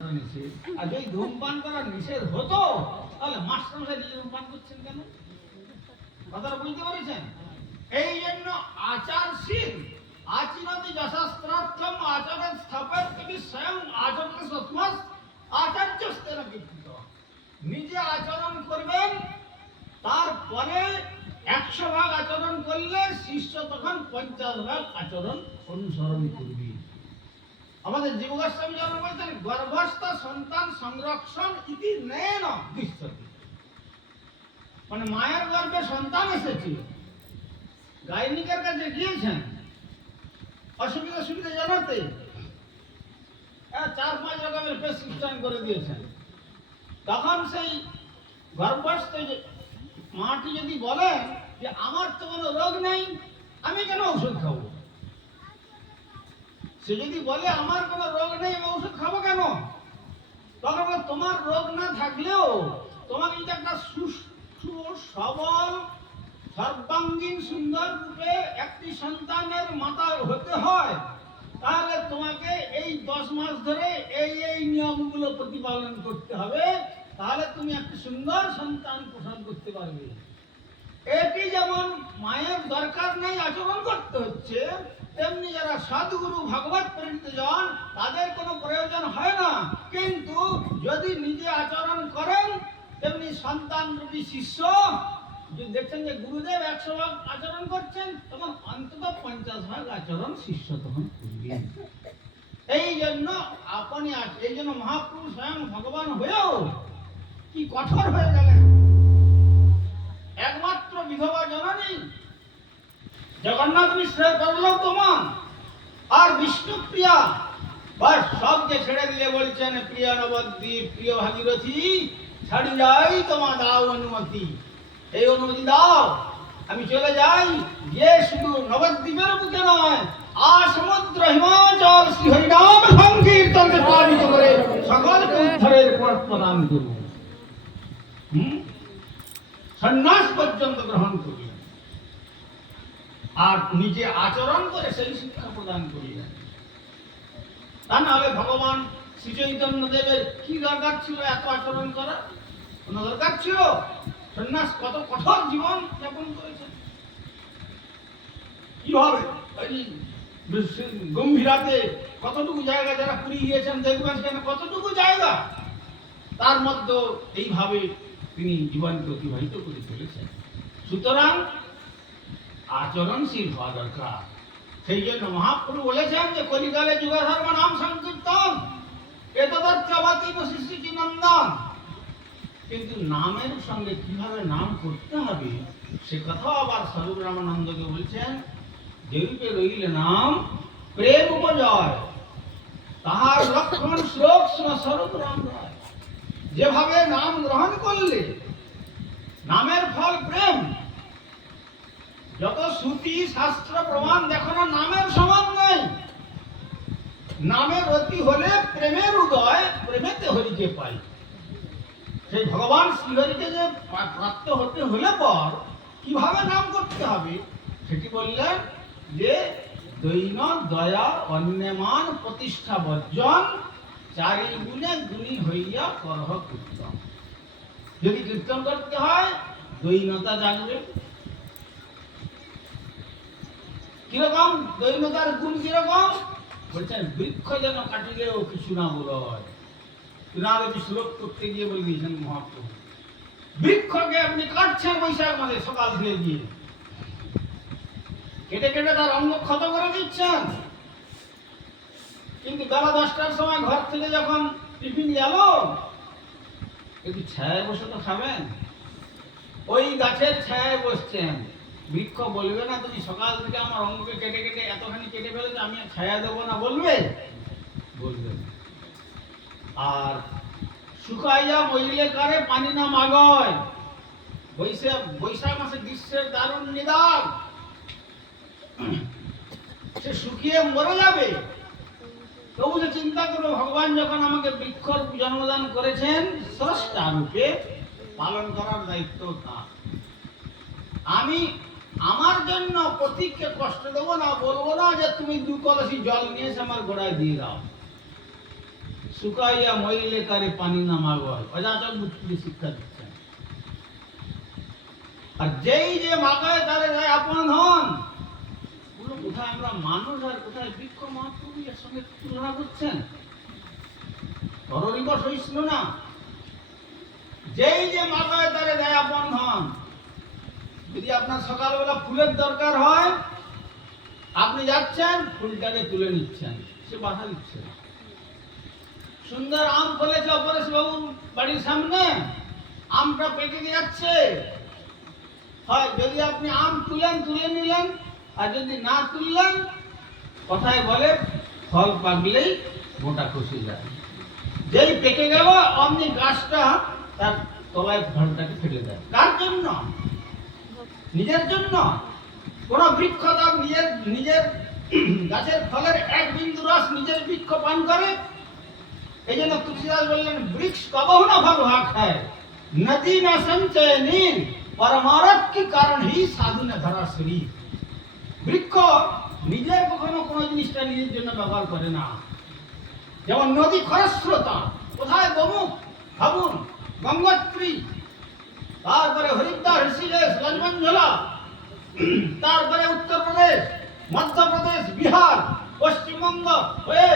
আর যদি ধূমপান করা নিষেধ হতো তাহলে মাস্টারমশাই নিজে ধূমপান করছেন কেন? কথাটা বুঝতে পেরেছেন? এই জন্য আচারশীল আচরণে যশাস্ত্রার্থম আচরণ স্থাপন কবি স্বয়ং আচরণ সৎমাস আচার্যস্তেন বিকৃত। নিজে আচরণ করবেন, তারপরে 100 ভাগ আচরণ করলে শিষ্য তখন 50 ভাগ আচরণ অনুসরণ করবে। আমাদের জীব গোস্বামী যেন বলছেন গর্ভস্থ সন্তান সংরক্ষণ ইতি নেন দৃশ্যতি, মানে মায়ের গর্ভে সন্তান এসেছে, গাইনিকের কাছে গিয়েছেন অসুবিধা সুবিধা জানাতে, 4-5 রকমের প্রেসক্রিপশন করে দিয়েছেন। তখন সেই গর্ভস্থ মাটি যদি বলেন যে আমার তো কোনো রোগ নেই, আমি কেন ঔষধ খাবো? সে যদি বলে আমার কোনো রোগ নেই, আমি ঔষধ খাবো কেন? তখন তোমার রোগ না থাকলেও তোমাকে যদি একটা সুস্থ সবল সর্বাঙ্গীন সুন্দর রূপে একটি সন্তানের মাতা হতে হয়, তাহলে তোমাকে এই 10 মাস ধরে এই নিয়মগুলো প্রতিপালন করতে হবে, তাহলে তুমি একটি সুন্দর সন্তান প্রসব করতে পারবে। এটি যেমন মায়ের দরকার নেই আচরণ করতে হচ্ছে, তেমনি যারা সদ্গুরু ভগবত প্রেরিত জন তাদের কোনো প্রয়োজন হয় না। কিন্তু যদি নিজে আচরণ করেন, তেমনি সন্তান রূপী শিষ্য দেখছেন যে গুরুদেব 100 ভাগ আচরণ করছেন, তখন অন্তত 50 ভাগ আচরণ শিষ্য তখন করবেন। এই জন্য আপনি এই জন্য মহাপ্রভু স্বয়ং ভগবান হয়েও কি কঠোর হয়ে গেলেন। একমাত্র বিধবা জননী জগন্নাথ মিশ্রের পরলোকগমন আর বিষ্ণুপ্রিয়া বাস সবকে ছেড়ে দিয়ে বলছেন প্রিয় নবদ্বীপ প্রিয় ভাগীরথী, ছাড়ি যাই তোমার দাও অনুমতি, এই অনুমতি দাও, আমি চলে যাই, যে শুধু নবদ্বীপের বুকে নয় সমুদ্র হিমাচল শ্রী হরিনাম সংকীর্তনকে পালিত করে সকলকে উদ্ধারের পথ প্রদান করব। সন্ন্যাস পর্যন্ত গ্রহণ করিলেন আর নিজে আচরণ করে সেই শিক্ষা প্রদান করিলেন। তা নাহলে ভগবান শ্রী চৈতন্য দেবের কি দরকার ছিল এত আচরণ করা? কোন দরকার ছিল? সন্ন্যাস কত কঠোর জীবন যাপন করেছেন, কিভাবে গম্ভীরাতে কতটুকু জায়গা, যারা পুরী গিয়েছেন দেখবেন সেখানে কতটুকু জায়গা, তার মধ্যে এইভাবে তিনি জীবনকে অতিবাহিত করে চলেছেন। সুতরাং আচরণশীল হওয়া দরকার। সেই জন্য মহাপ্রভু বলেছেন যে কলিকালে যুগধর্ম নাম সংকীর্তন এতদর্থবতী বশিষ্ঠী নন্দন। কিন্তু নামের সঙ্গে কিভাবে নাম করতে হবে সে কথাও আবার স্বরূপ রামানন্দকে বলছেন, যেরূপে রইলে নাম প্রেম উপজয়, তাহার লক্ষণ শ্লোক স্বরূপ রাম রায়। যেভাবে নাম গ্রহণ করলে নামের ফল প্রেম, যত শ্রুতি শাস্ত্র প্রমাণ দেখো না নামের সমান নেই। নামের অতি হলে প্রেমের উদয়, প্রেমেতে হরিকে পাই। সেই ভগবান শ্রীহরিকে যে প্রাপ্ত হতে হলে পর কিভাবে নাম করতে হবে সেটি বললেন যে দৈন দয়া অন্যমান প্রতিষ্ঠা বর্জন, 4 গুণে গুণী হইয়া করহ কীর্তন। যদি কীর্তন করতে হয় দৈনতা জানবে। কিরকম দৈনতার গুণ? কিরকম বলছেন, বৃক্ষ যেন কাটিলেও কিছু না বলয়। শ্লোক করতে গিয়ে বলে দিয়েছেন মহাপ্রভু, বৃক্ষকে আপনি কাটছেন বৈশাখ মাসে সকাল থেকে গিয়ে কেটে কেটে তার অঙ্গ ক্ষত করে দিচ্ছেন, কিন্তু বেলা 10টার সময় ঘর থেকে যখন টিফিন গেল, একটু ছায়ায় বসে তো খাবেন। ওই গাছের ছায়ায় বসছেন, বৃক্ষ বলবে না তুমি সকাল থেকে আমার অঙ্গকে কেটে কেটে এতখানি কেটে ফেলেছে, আমি ছায়া দেবো না? বলবে? বলবে। আর শুকাইয়া মইলে কারে পানি না মাগয়, বৈশাখ মাসে গ্রীষ্মের দারুণ নিদান, সে শুকিয়ে মরে যাবে। তবু যে চিন্তা করো, ভগবান যখন আমাকে বৃক্ষর জন্মদান করেছেন স্রষ্টা রূপে, পালন করার দায়িত্ব তার। আমি আমার জন্য প্রতীককে কষ্ট দেবো না, বলবো না যে তুমি 2 কলসি জল নিয়ে এসে আমার গোড়ায় দিয়ে দাও। শুকাইয়া মইলে তারে পানি না মাগয়, অজাচক বুদ্ধি শিক্ষা দিচ্ছেন। আর যেই যে মাগায় তারে যায় আপন হন, কোথায় আমরা মানুষ আর কোথায় বৃক্ষ মহাপ্রভু এর সঙ্গে তুলনা করছেন? ধরণী সহিষ্ণু না। যেই যে মাগায় তারে যায় আপন হন। যদি আপনার সকালবেলা ফুলের দরকার হয়, আপনি যাচ্ছেন, ফুলটাকে তুলে নিচ্ছেন, সে বাধা দিচ্ছে না। সুন্দর আম ফলেছে অপরেশ বাবুর বাড়ির সামনে, আমটা পেকে যাচ্ছে, হয় যদি আপনি আম তুলে নিলেন, আর যদি না তুললেন, কথায় বলে ফল পাকলেই মোটা খসে যায়। যেই পেকে গেল অমনি গাছটা তার তলায় ফলটাকে ফেলে দেয়। কার জন্য? নিজের জন্য। কোন বৃক্ষ তার নিজের গাছের ফলের এক বিন্দু রস নিজের বৃক্ষ পান করে? এই জন্য তুলসীদাস বললেন, বৃক্ষ কবহু না ফল ভাগ খায়, নদী না সঞ্চয় নীল, পরমারত কি কারণ হি সাধু না ধরা শরীর। বৃক্ষ নিজের কখনো কোনো জিনিসটা নিজের জন্য ব্যবহার করে না। যেমন নদী খরস্রোতা, কোথায় গোমুখ ভাবুন, গঙ্গোত্রী, তারপরে হরিদ্বার, ঋষিকেশ, লজমঞ্জলা, তারপরে উত্তরপ্রদেশ, মধ্যপ্রদেশ, বিহার, পশ্চিমবঙ্গ হয়ে